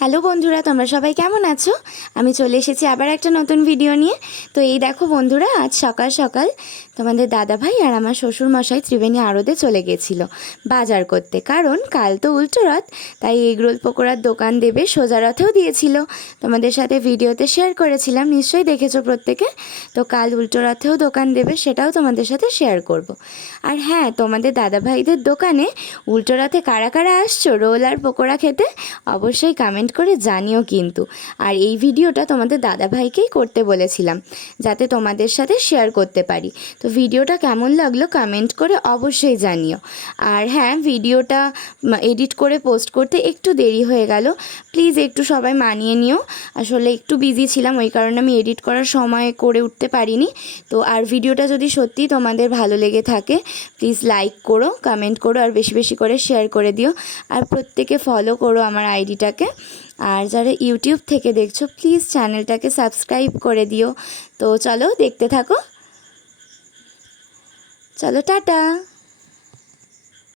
Hello বন্ধুরা, তোমরা সবাই কেমন আছো? আমি চলে এসেছি আবার একটা নতুন ভিডিও নিয়ে। তো এই দেখো বন্ধুরা, আজ সকাল সকাল তোমাদের দাদাভাই আর আমার শ্বশুরমশাই ত্রিবেণী আড়তে চলে গেছিলো বাজার করতে, কারণ কাল তো উল্টো রথ, তাই এগরোল পকোড়ার দোকান দেবে সোজা রথেও দিয়েছিল। তোমাদের সাথে ভিডিওতে শেয়ার করেছিলাম, নিশ্চয়ই দেখেছো প্রত্যেকে। তো কাল উল্টো রথেও দোকান দেবে, সেটাও তোমাদের সাথে শেয়ার করব। আর হ্যাঁ, তোমাদের দাদাভাইদের দোকানে উল্টো রথে কারা কারা আসছো রোল আর পকোড়া খেতে, অবশ্যই কমেন্ট করে জানিও কিন্তু। আর এই ভিডিওটা তোমাদের দাদাভাইকেই করতে বলেছিলাম, যাতে তোমাদের সাথে শেয়ার করতে পারি। তো ভিডিওটা কেমন লাগলো কমেন্ট করে অবশ্যই জানিও। আর হ্যাঁ, ভিডিওটা এডিট করে পোস্ট করতে একটু দেরি হয়ে গেল, প্লিজ একটু সবাই মানিয়ে নিও। আসলে একটু বিজি ছিলাম, ওই কারণে আমি এডিট করার সময় করে উঠতে পারিনি। তো আর ভিডিওটা যদি সত্যি তোমাদের ভালো লেগে থাকে, প্লিজ লাইক করো, কমেন্ট করো, আর বেশি বেশি করে শেয়ার করে দিও। আর প্রত্যেকে ফলো করো আমার আইডিটাকে। আর যারা ইউটিউব থেকে দেখছো, প্লিজ চ্যানেলটাকে সাবস্ক্রাইব করে দিও। তো চলো দেখতে থাকো, চলো টাটা।